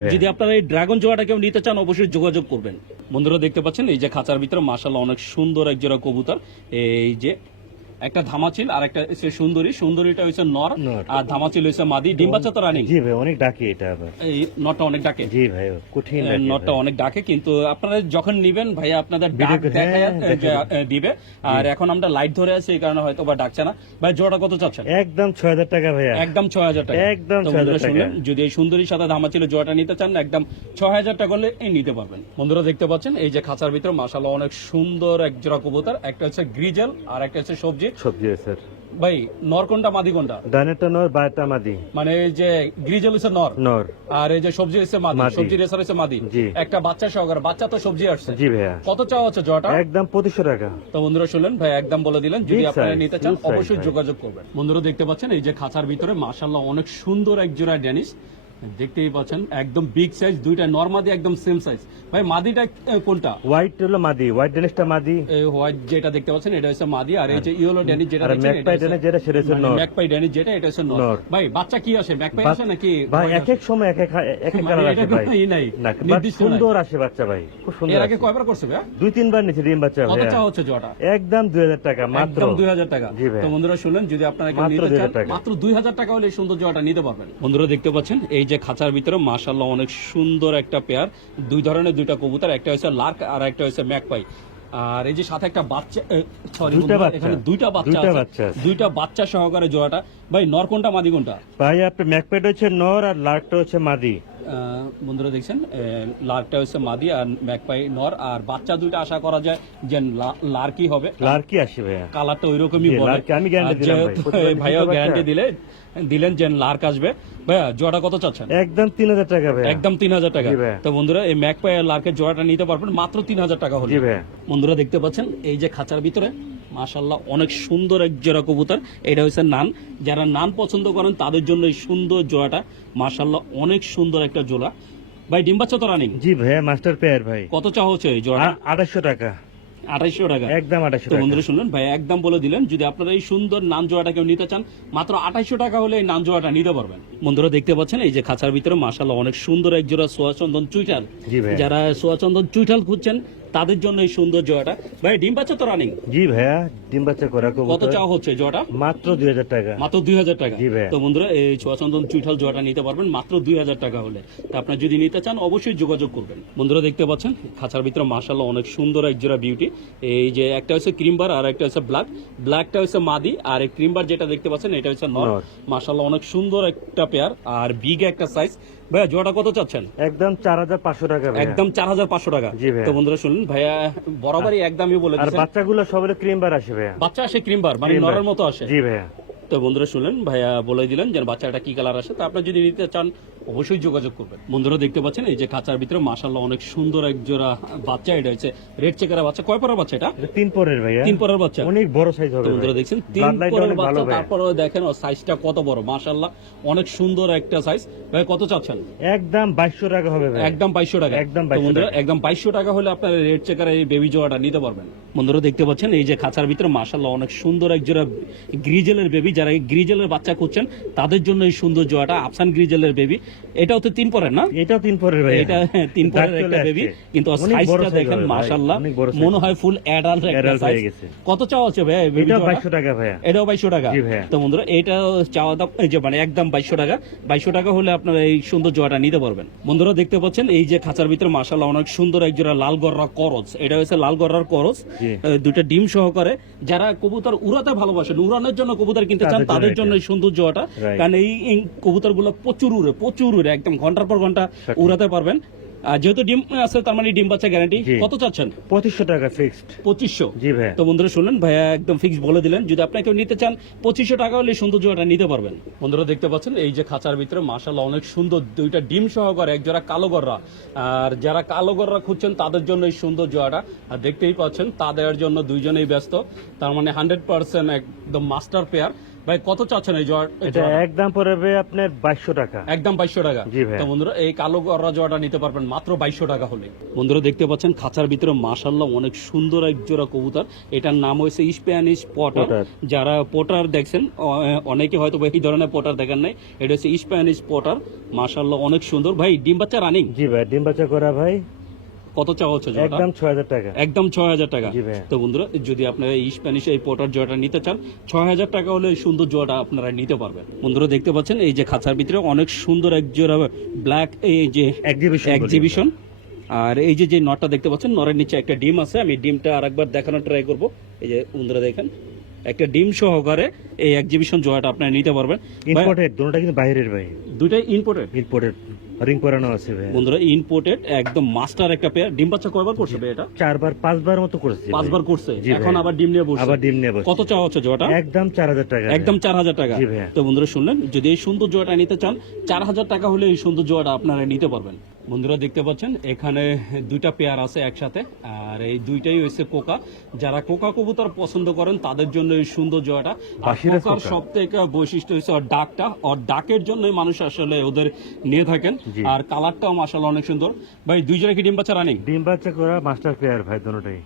যদি আপনারা এই ড্রাগন জোড়াটা কেউ নিতে চান অবশ্যই যোগাযোগ করবেন। বন্ধুরা দেখতে পাচ্ছেন এই যে খাঁচার ভিতরে মাশাআল্লাহ অনেক সুন্দর এক জোড়া কবুতর। এই যে একটা ধামাচিল আর একটা হচ্ছে সুন্দরী। সুন্দরীটা হচ্ছে নর আর ধামাচিল হচ্ছে মাদি। ডিম বাচ্চা তো রানিং। জি ভাই অনেক ডাকে এটা আবার। এই নরটা অনেক ডাকে। জি ভাই কঠিন ডাকে। নরটা অনেক ডাকে, কিন্তু আপনারা যখন নেবেন ভাইয়া আপনাদের ডাক দিবে। আর এখন আমরা লাইট ধরে আছি এই কারণে হয়তো বা ডাকছে না। ভাই জোড়াটা কত চাচ্ছেন? একদম 6000 টাকা ভাইয়া। একদম 6000 টাকা। একদম 6000 টাকা। যদি এই সুন্দরীর সাথে ধামাচিল জোড়াটা নিতে চান একদম 6000 টাকা হলে নিতে পারবেন। বন্ধুরা দেখতে পাচ্ছেন এই যে খাঁচার ভিতরে মাশাআল্লাহ অনেক সুন্দর এক জোড়া কবুতর। একটা হচ্ছে গ্রিজেল আর একটা হচ্ছে সবজি। সবজি স্যার। ভাই নর কোনটা মাদি কোনটা? ডানেরটা নর বাইরেটা মাদি। মানে এই যে গ্রিজেল হচ্ছে নর নর আর এই যে সবজি হচ্ছে মাদি। সবজি রেসার হচ্ছে মাদি। একটা বাচ্চা সহকারে। বাচ্চা তো সবজি আসছে। জি ভাইয়া। কত চাওয়া হচ্ছে জোড়াটা? একদম 2500 টাকা। তো বন্ধুরা শুনলেন ভাই একদম বলে দিলেন। যদি আপনারা নিতে চান অবশ্যই যোগাযোগ করবেন। বন্ধুরা দেখতে পাচ্ছেন এই যে খাঁচার ভিতরে মাশাআল্লাহ অনেক সুন্দর এক জোড়া ড্যানিশ। দেখতেই পাচ্ছেন একদম বিগ সাইজ, দুইটা নরমাদি একদম সেম সাইজ। ভাই মাদিটা কোনটা? হোয়াইট হলো মাদি, হোয়াইট ড্যানিশটা মাদি। এই হোয়াইট যেটা দেখতে পাচ্ছেন এটা হচ্ছে মাদি, আর এই যে ইয়েলো ড্যানিশ যেটা দেখছেন ম্যাকপাই ড্যানিশ যেটা সেটা হচ্ছে নর। ম্যাকপাই ড্যানিশ যেটা এটা হচ্ছে নর। ভাই বাচ্চা কি আসে? ম্যাকপাই আসে নাকি? ভাই এক এক সময় এক এক কালার আসে ভাই। না সুন্দর আসে বাচ্চা ভাই, খুব সুন্দর। এর আগে কয়বার করছে ভাই? 2-3 বার নিচে ডিম বাচ্চা ভাই। কত চাওয়া হচ্ছে জোড়াটা? একদম 2000 টাকা মাত্র। একদম 2000 টাকা। তো বন্ধুরা শুনলেন যদি আপনারা কেউ নিতে চান মাত্র 2000 টাকা হলে এই সুন্দর জোড়াটা নিতে পারবেন। বন্ধুরা দেখতে পাচ্ছেন এই যে খাঁচার ভিতরে মাশাআল্লাহ অনেক সুন্দর একটা পেয়ার। দুই ধরনের দুইটা কবুতর, একটা হচ্ছে লার্ক আর একটা হচ্ছে ম্যাকপাই। আর এই যে সাথে একটা বাচ্চা, সরি এখানে দুইটা বাচ্চা সহকারে জোড়াটা। ভাই নর কোনটা মাদি কোনটা? ভাই আপনার ম্যাকপাইটা হচ্ছে নর আর লার্কটা হচ্ছে মাদি। বন্ধুরা দেখছেন লার্কটা হচ্ছে মাদি আর ম্যাকপাই নর। আর বাচ্চা দুইটা আশা করা যায় যে লার্কি হবে। লার্কি আসে ভাইয়া, কালারটা ওইরকমই বলে। আমি গ্যারান্টি দিলাম ভাই। ভাইও গ্যারান্টি দিলেন যে লার্ক আসবে। ভাইয়া জোড়াটা কত চাচ্ছেন? একদম 3000 টাকা ভাই। একদম 3000 টাকা। তো বন্ধুরা এই ম্যাকপাই আর লার্কের জোড়াটা নিতে পারবেন মাত্র 3000 টাকা হলে। বন্ধুরা দেখতে পাচ্ছেন এই যে খাঁচার ভিতরে মাশাআল্লাহ অনেক সুন্দর এক জোড়া কবুতর। এটা হচ্ছে নান। যারা নান পছন্দ করেন তাদের জন্য এই সুন্দর জোড়াটা মাশাআল্লাহ অনেক সুন্দর একটা জোড়া। ভাই ডিম বাচ্চা তো রানিং? জি ভাই মাস্টার পেয়ার ভাই। কত চাওয়া হচ্ছে এই জোড়া? 2800 টাকা। 2800 টাকা। একদম 2800 টাকা। তো বন্ধুরা শুনলেন ভাই একদম বলে দিলেন যদি আপনারা এই সুন্দর নান জোড়াটা কেউ নিতে চান মাত্র 2800 টাকা হলে এই নান জোড়াটা নিতে পারবেন। বন্ধুরা দেখতে পাচ্ছেন এই যে খাঁচার ভিতরে মাশাআল্লাহ অনেক সুন্দর এক জোড়া সোয়াচন্দন চুইটাল। যারা সোয়াচন্দন চুইটাল খুঁজছেন তাদের জন্য এই সুন্দর জোড়াটা। ভাই ডিম বাচ্চা তো রানিং? জি ভাইয়া ডিম বাচ্চা করা কবুতর। কত চাওয়া হচ্ছে জোড়াটা? মাত্র 2000 টাকা। মাত্র 2000 টাকা। তো বন্ধুরা এই সোয়াচন্দন চুইঠাল জোড়াটা নিতে পারবেন মাত্র 2000 টাকা হলে। তো আপনারা যদি নিতে চান অবশ্যই যোগাযোগ করবেন। বন্ধুরা দেখতে পাচ্ছেন খাঁচার ভিতরে মাশাআল্লাহ অনেক সুন্দর এক জোড়া বিউটি। এই যে একটা হচ্ছে ক্রিমবার আর একটা হচ্ছে ব্ল্যাক। ব্ল্যাকটা হচ্ছে মাদি আর এই ক্রিমবার যেটা দেখতে পাচ্ছেন এটা হচ্ছে নর। মাশাআল্লাহ অনেক সুন্দর একটা পেয়ার আর বিগ একটা সাইজ। ভাইয়া জোড়াটা কত চাচ্ছেন? একদম 4500 টাকা ভাই। একদম 4500 টাকা। তো বন্ধুরা শুনুন ভাইয়া বরাবরই একদমই বলে দিয়েছেন। আর বাচ্চাগুলো সবগুলো ক্রিমবার আসে ভাইয়া। বাচ্চা আসে ক্রিমবার মানে নরের মতো আসে। জি ভাইয়া। তো বন্ধুরা শুনলেন ভাইয়া বলে দিলেন যে বাচ্চাটা কি কালার আসে। তো আপনারা যদি নিতে চান অবশ্যই যোগাযোগ করবেন। বন্ধুরা দেখতে পাচ্ছেন এই যে খাঁচার ভিতরে মাশাআল্লাহ অনেক সুন্দর এক জোড়া বাচ্চা। এটা হচ্ছে রেড চেকারের বাচ্চা। কয় পরের বাচ্চা এটা? 3 পরের ভাইয়া। 3 পরের বাচ্চা। অনেক বড় সাইজ হবে। বন্ধুরা দেখছেন 3 পরের বাচ্চা। তারপরে দেখেন ওর সাইজটা কত বড় মাশাআল্লাহ অনেক সুন্দর একটা সাইজ। ভাই কত চাচ্ছেন? একদম 2200 টাকা হবে ভাই। একদম 2200 টাকা। একদম 2200 টাকা হলে আপনারা রেড চেকারের এই বেবি জোড়াটা নিতে পারবেন। বন্ধুরা দেখতে পাচ্ছেন এই যে খাঁচার ভিতরে মাশাআল্লাহ অনেক সুন্দর এক জোড়া গ্রিজেলের বেবি। যারা গ্রিজেলের বাচ্চা খুঁজছেন তাদের জন্য এই সুন্দর জোড়াটা আফসান গ্রিজেলের বেবি। এটাও তো 3 পরের না? এটাও 3 পরের ভাই। এটা 3 পরের একটা বেবি, কিন্তু সাইজটা দেখেন মাশাআল্লাহ মনে হয় ফুল অ্যাডাল্ট একটা সাইজ। কত চাওয়া আছে ভাই বেবি জোড়া? 2200 টাকা ভাই। এটাও 2200 টাকা। তো বন্ধুরা এটা চাওয়া দাম এই যে মানে একদম 2200 টাকা। 2200 টাকা হলে আপনারা এই সুন্দর জোড়াটা নিতে পারবেন। বন্ধুরা দেখতে পাচ্ছেন এই যে খাঁচার ভিতরে মাশাআল্লাহ অনেক সুন্দর এক জোড়া লাল গররা করজ। এটা হচ্ছে লাল গররার করজ। দুটো ডিম সহকারে। যারা কবুতর উড়াতে ভালোবাসেন, উড়ানোর জন্য কবুতর কিনতে চান তাদের জন্য এই সুন্দর জোড়াটা। কারণ এই কবুতর গুলো প্রচুর উড়ে একদম ঘন্টার পর ঘন্টা উড়াতে পারবেন। আর যেহেতু ডিম আছে তার মানে ডিম বাচ্চা গ্যারান্টি। কত চাচ্ছেন? 2500 টাকা ফিক্সড। 2500। জি ভাই। তো বন্ধুরা শুনলেন ভাইয়া একদম ফিক্স বলে দিলেন যদি আপনারা কেউ নিতে চান 2500 টাকা হলে সুন্দর জোড়াটা নিতে পারবেন। বন্ধুরা দেখতে পাচ্ছেন এই যে খাঁচার ভিতরে মাশাআল্লাহ অনেক সুন্দর দুইটা ডিম সহকারে এক জোড়া কালো গররা। আর যারা কালো গররা খুঁজছেন তাদের জন্য এই সুন্দর জোড়াটা। আর দেখতেই পাচ্ছেন তাদের জন্য দুইজনেই ব্যস্ত। তার মানে 100% একদম মাস্টার পেয়ার। ভাই কত চাচ্ছেন এই জোড়া? এটা একদম পড়বে আপনার 2200 টাকা। একদম 2200 টাকা। জি ভাই। তো বন্ধুরা এই কালো গররা জোড়াটা নিতে পারবেন মাত্র 2200 টাকা হলে। বন্ধুরা দেখতে পাচ্ছেন খাঁচার ভিতরে মাশাআল্লাহ অনেক সুন্দর এক জোড়া কবুতর। এটার নাম হয়েছে স্প্যানিশ পটার। যারা পটার দেখছেন অনেকে হয়তো এই ধরনের পটার দেখেন নাই, এটা হচ্ছে স্প্যানিশ পটার। মাশাআল্লাহ অনেক সুন্দর। ভাই ডিম বাচ্চা রানিং? জি ভাই, ডিম বাচ্চা করা ভাই। কত চাওয়া হচ্ছে জোড়াটা? একদম 6000 টাকা। একদম 6000 টাকা। জি ভাই। তো বন্ধুরা যদি আপনারা এই স্প্যানিশ এই পটার জোড়াটা নিতে চান 6000 টাকা হলে এই সুন্দর জোড়াটা আপনারা নিতে পারবেন। বন্ধুরা দেখতে পাচ্ছেন এই যে খাঁচার ভিতরে অনেক সুন্দর এক জোড়া ব্ল্যাক এই যে এক্সিবিশন। আর এই যে নটটা দেখতে পাচ্ছেন, নরের নিচে একটা ডিম আছে। আমি ডিমটা আরেকবার দেখানোর ট্রাই করব। এই যে বন্ধুরা দেখেন একটা ডিম সহকারে এই এক্সিবিশন জোড়াটা আপনারা নিতে পারবেন। ইম্পোর্টেড, দুটোটা কিন্তু বাইরের ভাই। দুটাই ইম্পোর্টেড? ইম্পোর্টেড, রিং করানো আছে ভাই। বন্ধুরা ইম্পোর্টেড একদম মাস্টার একটা পেয়ার। ডিম বাচ্চা কয়বার করছে ভাই এটা? 4বার 5বার মতো করছে। 5বার করছে, এখন আবার ডিম নিয়ে বসছে। আবার ডিম নিয়ে বসছে। কত চাওয়া হচ্ছে জোড়াটা? একদম 4000 টাকা। একদম 4000 টাকা। জি ভাই। তো বন্ধুরা শুনলেন, যদি এই সুন্দর জোড়াটা নিতে চান 4000 টাকা হলে এই সুন্দর জোড়াটা আপনারা নিতে পারবেন। বন্ধুরা দেখতে পাচ্ছেন এখানে দুইটা পেয়ার আছে একসাথে, আর এই দুইটাই হচ্ছে কোকা। যারা কোকা কবুতর পছন্দ করেন তাদের জন্য এই সুন্দর জোড়াটা। কোকার সব থেকে বৈশিষ্ট্য হচ্ছে ওর ডাকটা, ওর ডাকের জন্যই মানুষ আসলে ওদের নিয়ে থাকেন। আর কালারটাও মাশাআল্লাহ অনেক সুন্দর। ভাই দুই জোড়া কি ডিম বাচ্চা রানিং? ডিম বাচ্চা করা মাস্টার পেয়ার ভাই দুটোটাই।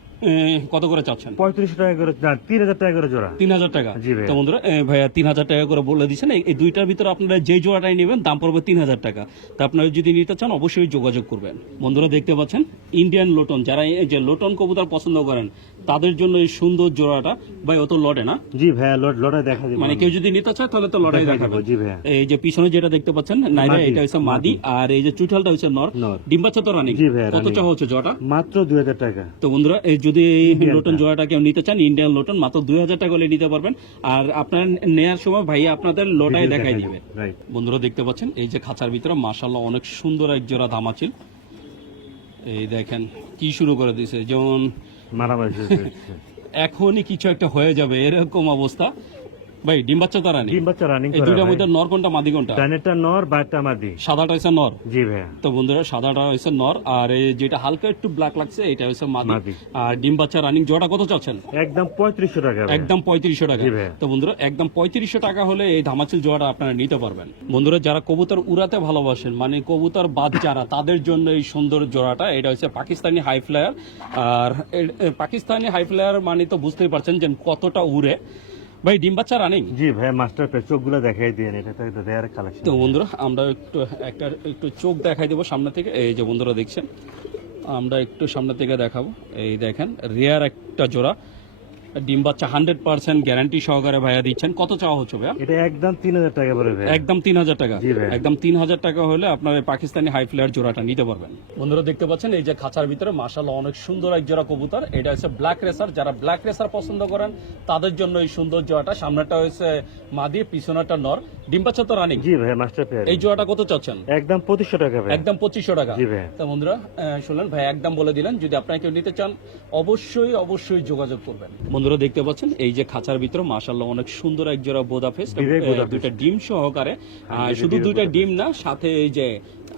কত করে চাচ্ছেন? 3500 টাকা করে, না 3000 টাকা করে জোড়া। 3000 টাকা। জি ভাই। তো বন্ধুরা ভাইয়া 3000 টাকা করে বলে দিচ্ছেন। এই দুইটার ভিতরে আপনারা যে জোড়াটাই নেবেন দাম পড়বে 3000 টাকা। তো আপনারা যদি নিতে চান অবশ্যই যোগাযোগ করবেন। বন্ধুরা দেখতে পাচ্ছেন ইন্ডিয়ান লোটন, যারা এই যে লোটন কবুতর পছন্দ করেন তাদের জন্য এই সুন্দর জোড়াটা। ভাই ও তো লটে না? জি ভাই, লটে দেখা দিবেন। মানে কেউ যদি নিতে চায় তাহলে তো লটাই দেখাবো। জি ভাই। এই যে পিছনে যেটা দেখতে পাচ্ছেন নাইরা, এটা হচ্ছে মাদি, আর এই যে চুইঠালটা হচ্ছে নর। ডিম বাচ্চা তো রানিং। কত চাওয়া হচ্ছে জোড়াটা? মাত্র 2000 টাকা। তো বন্ধুরা এই যদি এই লোটন জোড়াটা কেউ নিতে চান, ইন্ডিয়ান লোটন মাত্র 2000 টাকা হলে নিতে পারবেন। আর আপনার নেওয়ার সময় ভাইয়া আপনাদের লটাই দেখাই দিবে। বন্ধুরা দেখতে পাচ্ছেন এই যে খাঁচার ভিতরে মাশাআল্লাহ অনেক সুন্দর এক জোড়া ধামাচিল। এই দেখেন কি শুরু করে দিয়েছে, যেমন মারামারি এখনই কিছু একটা হয়ে যাবে এরকম অবস্থা। ভাই ডিম বাচ্চা তো রানিং? ডিম বাচ্চা রানিং। এই দুইটার মধ্যে নর কোনটা মাদি কোনটা? ডানেরটা নর, বারটা মাদি। সাদাটা হচ্ছে নর? জি ভাই। তো বন্ধুরা সাদাটা হচ্ছে নর, আর এই যেটা হালকা একটু ব্ল্যাক লাগছে এটা হচ্ছে মাদি। আর ডিম বাচ্চা রানিং জোড়া কত চাচ্ছেন? একদম 3500 টাকা। একদম 3500 টাকা। তো বন্ধুরা একদম 3500 টাকা হলে এই ধামাচিল জোড়াটা আপনারা নিতে পারবেন। বন্ধুরা যারা কবুতর উড়াতে ভালোবাসেন, মানে কবুতর বাদ যারা, তাদের জন্য এই সুন্দর জোড়াটা। এটা হচ্ছে পাকিস্তানি হাই ফ্লায়ার। আর পাকিস্তানি হাই ফ্লায়ার মানে তো বুঝতেই পারছেন যে কতটা উড়ে। ভাই ডিম বাচ্চা রানিং? জি ভাই, মাস্টার পেয়ার। চোখগুলো দেখাই দেন, এটা তো রেয়ার কালেকশন। তো বন্ধুরা আমরা একটু চোখ দেখাই দেবো সামনে থেকে। এই যে বন্ধুরা দেখছেন, আমরা একটু সামনে থেকে দেখাবো। এই দেখেন রেয়ার একটা জোড়া ডিম বাচ্চা 100% গ্যারান্টি সহকারে ভাইয়া দিচ্ছেন। কত চাওয়া হচ্ছে ভাইয়া? এটা একদম 3000 টাকা পড়বে। একদম 3000 টাকা। একদম 3000 টাকা হলে আপনার পাকিস্তানি হাই ফ্লায়ার জোড়াটা নিতে পারবেন। বন্ধুরা দেখতে পাচ্ছেন এই যে খাঁচার ভিতরে মাশাআল্লাহ অনেক সুন্দর এক জোড়া কবুতর। এটা হচ্ছে ব্ল্যাক রেসার। যারা ব্ল্যাক রেসার পছন্দ করেন তাদের জন্য এই সুন্দর জোড়াটা। সামনেটা হচ্ছে মাদি, পিছনেটা নর। ডিম বাচ্চা তো রানিং? জি ভাই, মাস্টার পেয়ার। এই জোড়াটা কত চাচ্ছেন? একদম 2500 টাকা ভাই। একদম 2500 টাকা। জি ভাই। তো বন্ধুরা শুনলেন, ভাই একদম বলে দিলেন। যদি আপনারা কেউ নিতে চান অবশ্যই যোগাযোগ করবেন। বন্ধুরা দেখতে পাচ্ছেন এই যে খাঁচার ভিতরে মাশাআল্লাহ অনেক সুন্দর এক জোড়া বোদা ফেস, দুইটা ডিম সহকারে। শুধু দুইটা ডিম না, সাথে এই যে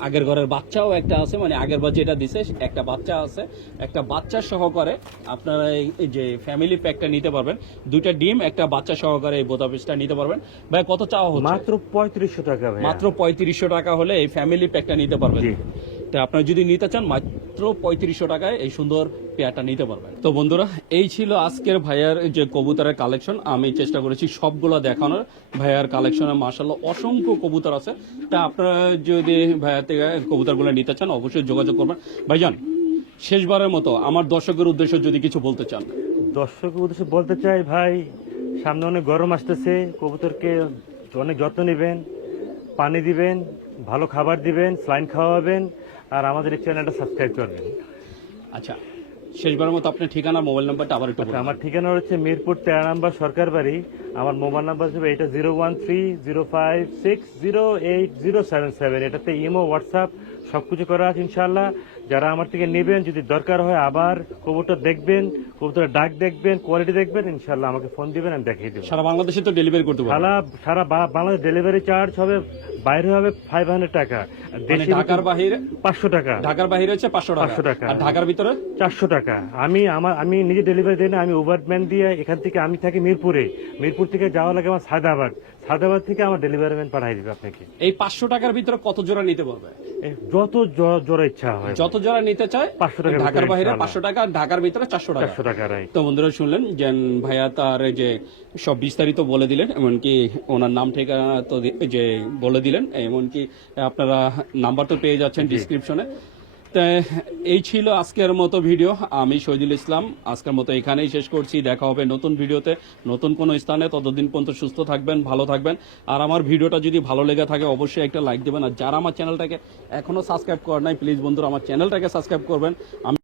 আগের ঘরের বাচ্চাও একটা আছে, মানে আগের বার যেটা দিছে একটা বাচ্চা আছে, একটা বাচ্চা সহকারে আপনারা এই যে ফ্যামিলি প্যাকটা নিতে পারবেন। দুইটা ডিম একটা বাচ্চা সহকারে এই বোদা ফেসটা নিতে পারবেন। ভাই কত চাওয়া হচ্ছে? মাত্র 3500 টাকা ভাই। মাত্র 3500 টাকা হলে এই ফ্যামিলি প্যাকটা নিতে পারবেন। তো আপনারা যদি নিতে চান মাত্র 3500 টাকায় এই সুন্দর পেয়ারটা নিতে পারবেন। তো বন্ধুরা এই ছিল আজকের ভাইয়ার যে কবুতরের কালেকশন। আমি চেষ্টা করেছি সবগুলো দেখানোর। ভাইয়ার কালেকশনে মাশাআল্লাহ অসংখ্য কবুতর আছে। তা আপনারা যদি ভাইয়ার থেকে কবুতরগুলো নিতে চান অবশ্যই যোগাযোগ করবেন। ভাইজান শেষবারের মতো আমার দর্শকের উদ্দেশ্যে যদি কিছু বলতে চান। দর্শকের উদ্দেশ্যে বলতে চাই ভাই, সামনে অনেক গরম আসতেছে, কবুতরকে অনেক যত্ন নেবেন, পানি দিবেন, ভালো খাবার দিবেন, স্লাইন খাওয়াবেন, আর আমাদের এই চ্যানেলটা সাবস্ক্রাইব করবেন। আচ্ছা শেষবারের মতো আপনার ঠিকানা, মোবাইল নাম্বারটা আবার একটু বলুন। আমার ঠিকানা হচ্ছে মিরপুর 13 নম্বর সরকার বাড়ি। আমার মোবাইল নাম্বার হবে এটা 01305608077। এটাতে ইমো, হোয়াটসঅ্যাপ সবকিছু করা আছে ইনশাআল্লাহ। যারা আমার থেকে নেবেন, যদি দরকার হয় আবার কবুতরটা দেখবেন, কবুতরের ডাক দেখবেন, কোয়ালিটি দেখবেন, ইনশাআল্লাহ আমাকে ফোন দিবেন, আমি দেখিয়ে দেবো। সারা বাংলাদেশে তো ডেলিভারি করতে পারবেন। সারা বাংলাদেশ ডেলিভারি চার্জ হবে, বাইরে হবে 500 টাকা, মানে দেশে ঢাকার বাহিরে 500 টাকা, ঢাকার বাহিরে হচ্ছে 500 500 টাকা। আর ঢাকার ভিতরে 400 টাকা। আমি নিজে ডেলিভারি দিই না, আমি উবারম্যান দিয়ে এখান থেকে, আমি থাকি মিরপুর থেকে যাওয়া লাগে আমার সায়দাবাদ থেকে আমার ডেলিভারি ম্যান পাঠিয়ে দিবে আপনাকে। এই 500 টাকার ভিতরে কত জোড়া নিতে পারবে? যত জোড়া ইচ্ছা হয়, যত জোড়া নিতে চায় 500 টাকার ঢাকার ভিতরে বাহিরে ইনশাআল্লাহ। 500 টাকা, ঢাকার ভিতরে 400 টাকা। 400 টাকা, রাইট। তো বন্ধুরা শুনলেন যে ভাইয়া তার এই যে সব বিস্তারিত বলে দিলেন, এমনকি ওনার নাম ঠিকানা তো যে বলে দিলেন, এমনকি আপনারা নাম্বার তো পেয়ে যাচ্ছেন ডিসক্রিপশনে। তো এই ছিল আজকের মতো ভিডিও। আমি শহীদুল ইসলাম আজকের মতো এখানেই শেষ করছি। দেখা হবে নতুন ভিডিওতে, নতুন কোনো স্থানে। ততদিন পর্যন্ত সুস্থ থাকবেন, ভালো থাকবেন। আর আমার ভিডিওটা যদি ভালো লেগে থাকে অবশ্যই একটা লাইক দেবেন। আর যারা আমার চ্যানেলটাকে এখনো সাবস্ক্রাইব করেন নাই, প্লিজ বন্ধুরা আমার চ্যানেলটাকে সাবস্ক্রাইব করবেন। আমি